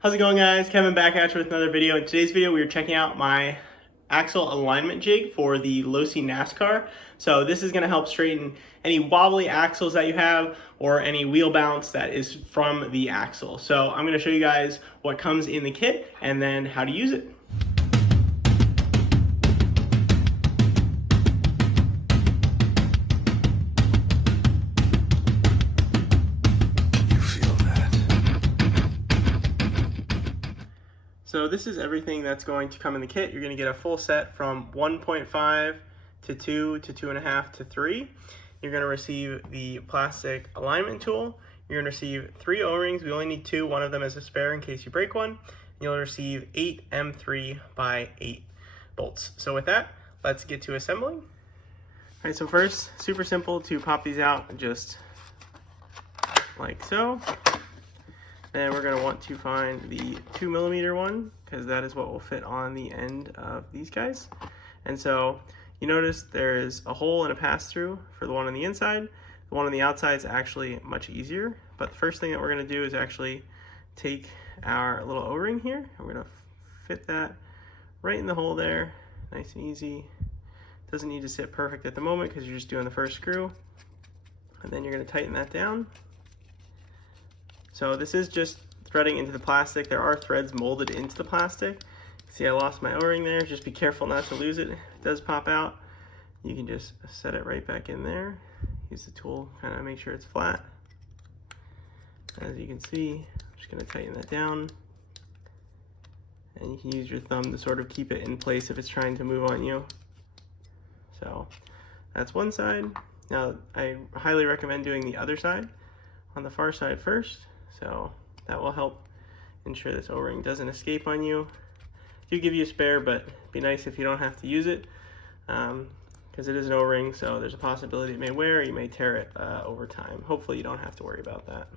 How's it going, guys? Kevin back at you with another video. In today's video, we are checking out my axle alignment jig for the Losi Nascar. So this is going to help straighten any wobbly axles that you have or any wheel bounce that is from the axle. So I'm going to show you guys what comes in the kit and then how to use it. So this is everything that's going to come in the kit. You're going to get a full set from 1.5 to 2 to 2.5 to 3. You're going to receive the plastic alignment tool. You're going to receive 3 O-rings. We only need 2. One of them is a spare in case you break one. You'll receive 8 M3 by 8 bolts. So with that, let's get to assembling. All right, so first, super simple to pop these out just like so. Then we're going to want to find the 2mm one because that is what will fit on the end of these guys. And so you notice there is a hole and a pass-through for the one on the inside. The one on the outside is actually much easier. But the first thing that we're going to do is actually take our little O-ring here. And we're going to fit that right in the hole there. Nice and easy. Doesn't need to sit perfect at the moment because you're just doing the first screw. And then you're going to tighten that down. So this is just threading into the plastic. There are threads molded into the plastic. See, I lost my O-ring there. Just be careful not to lose it. If it does pop out, you can just set it right back in there. Use the tool, kind of make sure it's flat. As you can see, I'm just going to tighten that down. And you can use your thumb to sort of keep it in place if it's trying to move on you. So that's one side. Now, I highly recommend doing the other side on the far side first. So that will help ensure this O-ring doesn't escape on you. Do give you a spare, but it'd be nice if you don't have to use it because it is an O-ring, so there's a possibility it may wear or you may tear it over time. Hopefully you don't have to worry about that.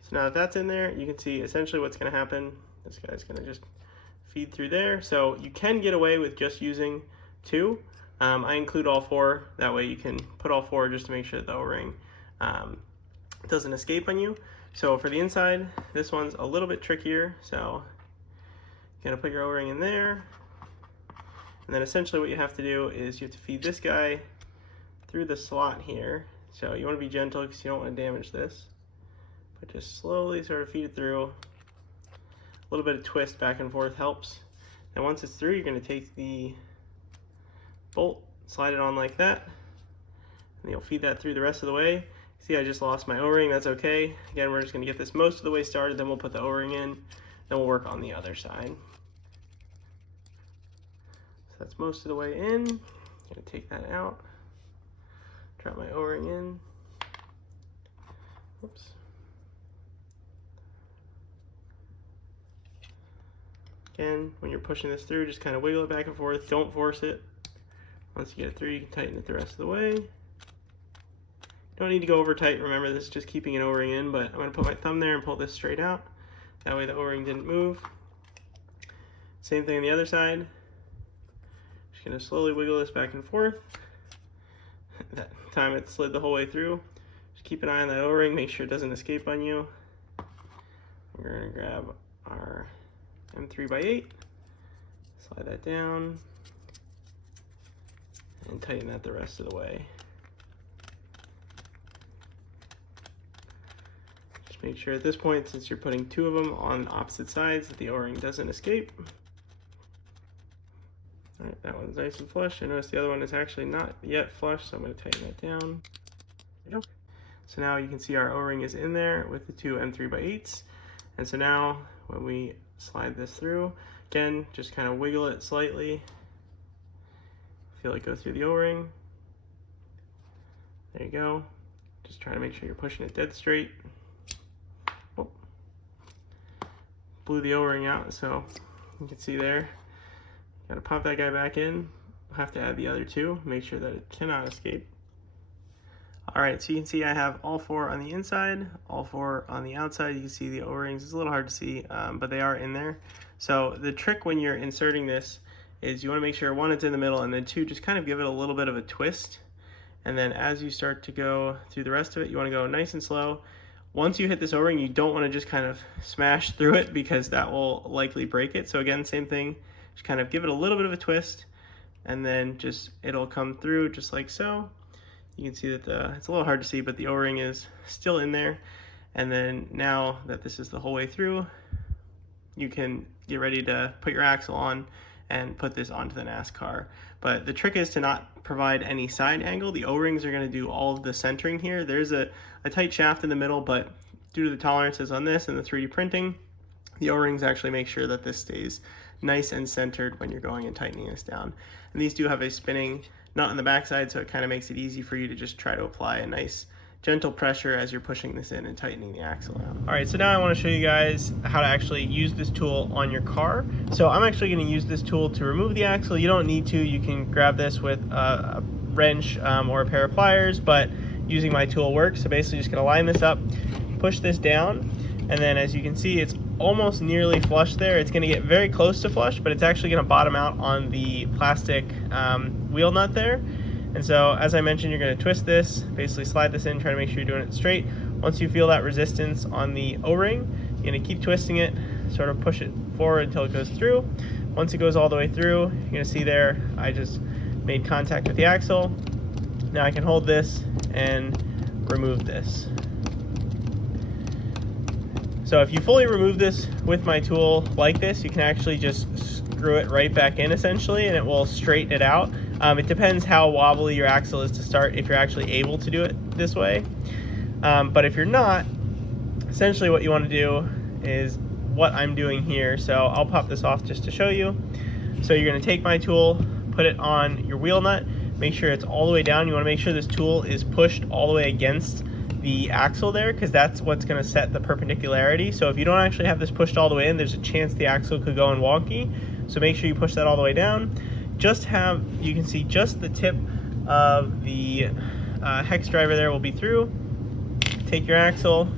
So now that that's in there, you can see essentially what's going to happen. This guy's going to just feed through there. So you can get away with just using 2. I include all 4, that way you can put all 4 just to make sure that the O-ring doesn't escape on you. So for the inside, this one's a little bit trickier. So you're gonna put your O-ring in there, and then essentially what you have to do is you have to feed this guy through the slot here. So you want to be gentle because you don't want to damage this, but just slowly sort of feed it through. A little bit of twist back and forth helps. And once it's through, you're going to take the bolt, slide it on like that, and you'll feed that through the rest of the way. See, I just lost my O-ring. That's okay. Again, we're just going to get this most of the way started, then we'll put the O-ring in, then we'll work on the other side. So that's most of the way in. I'm going to take that out, drop my O-ring in. Oops. Again, when you're pushing this through, just kind of wiggle it back and forth. Don't force it. Once you get it through, you can tighten it the rest of the way. Don't need to go over tight. Remember, this is just keeping an O-ring in, but I'm going to put my thumb there and pull this straight out. That way the O-ring didn't move. Same thing on the other side. Just going to slowly wiggle this back and forth. That time it slid the whole way through. Just keep an eye on that O-ring. Make sure it doesn't escape on you. We're going to grab our M3 by 8. Slide that down. And tighten that the rest of the way. Just make sure at this point, since you're putting 2 of them on opposite sides, that the O-ring doesn't escape. Alright, that one's nice and flush. I notice the other one is actually not yet flush, so I'm going to tighten that down. There we go. So now you can see our O-ring is in there with the 2 M3 by 8s. And so now when we slide this through, again, just kind of wiggle it slightly. Feel it go through the O-ring. There you go. Just try to make sure you're pushing it dead straight. Oh. Blew the O-ring out, so you can see there. Gotta pop that guy back in. We'll have to add the other 2. Make sure that it cannot escape. Alright, so you can see I have all 4 on the inside, all 4 on the outside. You can see the O-rings. It's a little hard to see, but they are in there. So the trick when you're inserting this is you want to make sure 1, it's in the middle, and then 2, just kind of give it a little bit of a twist. And then as you start to go through the rest of it, you want to go nice and slow. Once you hit this O-ring, you don't want to just kind of smash through it because that will likely break it. So again, same thing, just kind of give it a little bit of a twist, and then just it'll come through just like so. You can see that it's a little hard to see, but the O-ring is still in there. And then now that this is the whole way through, you can get ready to put your axle on and put this onto the Nascar. But the trick is to not provide any side angle. The O-rings are going to do all of the centering here. There's a tight shaft in the middle, but due to the tolerances on this and the 3D printing, the O-rings actually make sure that this stays nice and centered when you're going and tightening this down. And these do have a spinning nut on the backside, so it kind of makes it easy for you to just try to apply a nice gentle pressure as you're pushing this in and tightening the axle out. All right, so now I want to show you guys how to actually use this tool on your car. So I'm actually going to use this tool to remove the axle. You don't need to. You can grab this with a wrench or a pair of pliers, but using my tool works. So basically just going to line this up, push this down, and then as you can see, it's almost nearly flush there. It's going to get very close to flush, but it's actually going to bottom out on the plastic wheel nut there. And so, as I mentioned, you're going to twist this, basically slide this in, try to make sure you're doing it straight. Once you feel that resistance on the O-ring, you're going to keep twisting it, sort of push it forward until it goes through. Once it goes all the way through, you're going to see there, I just made contact with the axle. Now I can hold this and remove this. So if you fully remove this with my tool like this, you can actually just screw it right back in essentially, and it will straighten it out. It depends how wobbly your axle is to start, if you're actually able to do it this way. But if you're not, essentially what you want to do is what I'm doing here. So I'll pop this off just to show you. So you're going to take my tool, put it on your wheel nut, make sure it's all the way down. You want to make sure this tool is pushed all the way against the axle there, because that's what's going to set the perpendicularity. So if you don't actually have this pushed all the way in, there's a chance the axle could go in wonky. So make sure you push that all the way down. Just have, you can see just the tip of the hex driver there will be through. Take your axle.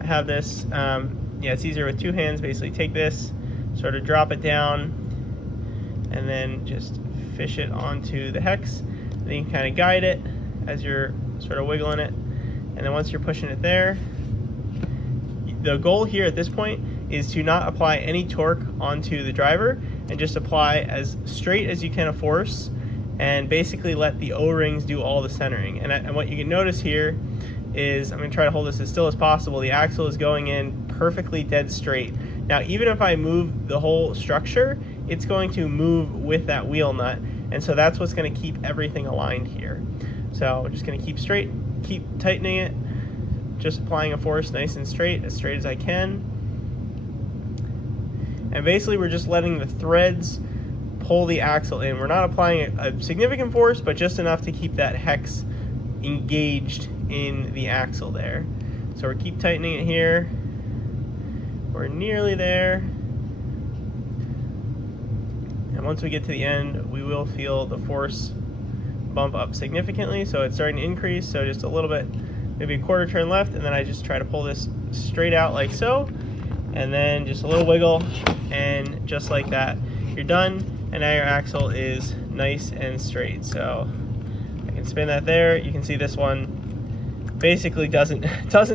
I have this, yeah, it's easier with two hands. Basically take this, sort of drop it down, and then just fish it onto the hex. Then you can kind of guide it as you're sort of wiggling it. And then once you're pushing it there, the goal here at this point is to not apply any torque onto the driver and just apply as straight as you can a force and basically let the O-rings do all the centering. And what you can notice here is, I'm going to try to hold this as still as possible, the axle is going in perfectly dead straight. Now even if I move the whole structure, it's going to move with that wheel nut, and so that's what's going to keep everything aligned here. So I'm just going to keep straight, keep tightening it, just applying a force nice and straight as I can. And basically we're just letting the threads pull the axle in. We're not applying a significant force, but just enough to keep that hex engaged in the axle there. So we keep tightening it here. We're nearly there. And once we get to the end, we will feel the force bump up significantly. So it's starting to increase, so just a little bit, maybe a quarter turn left, and then I just try to pull this straight out like so. And then just a little wiggle, and just like that, you're done, and now your axle is nice and straight. So I can spin that there. You can see this one basically doesn't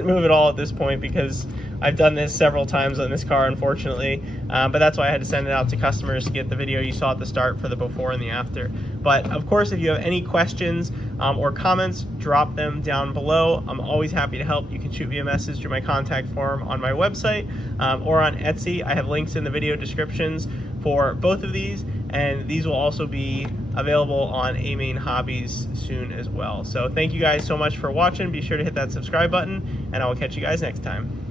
move at all at this point, because I've done this several times on this car, unfortunately, but that's why I had to send it out to customers to get the video you saw at the start for the before and the after. But of course, if you have any questions or comments, drop them down below. I'm always happy to help. You can shoot me a message through my contact form on my website or on Etsy. I have links in the video descriptions for both of these, and these will also be available on A-Main Hobbies soon as well. So thank you guys so much for watching. Be sure to hit that subscribe button, and I will catch you guys next time.